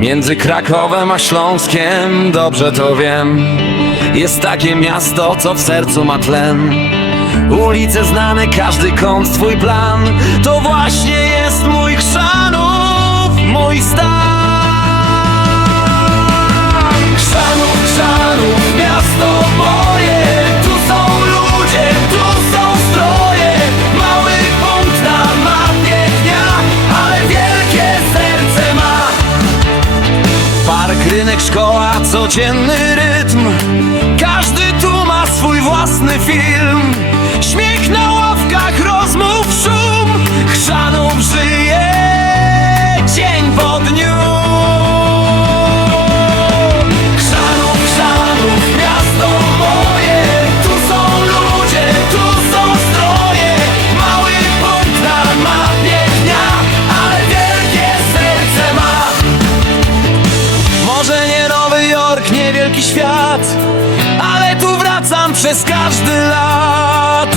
Między Krakowem a Śląskiem, dobrze to wiem Jest takie miasto, co w sercu ma tlen. Ulice znane, każdy kąt, twój plan To właśnie jest mój Chrzanów, mój stan Rynek, szkoła, codzienny rytm Może nie Nowy Jork, niewielki świat Ale tu wracam przez każdy lat.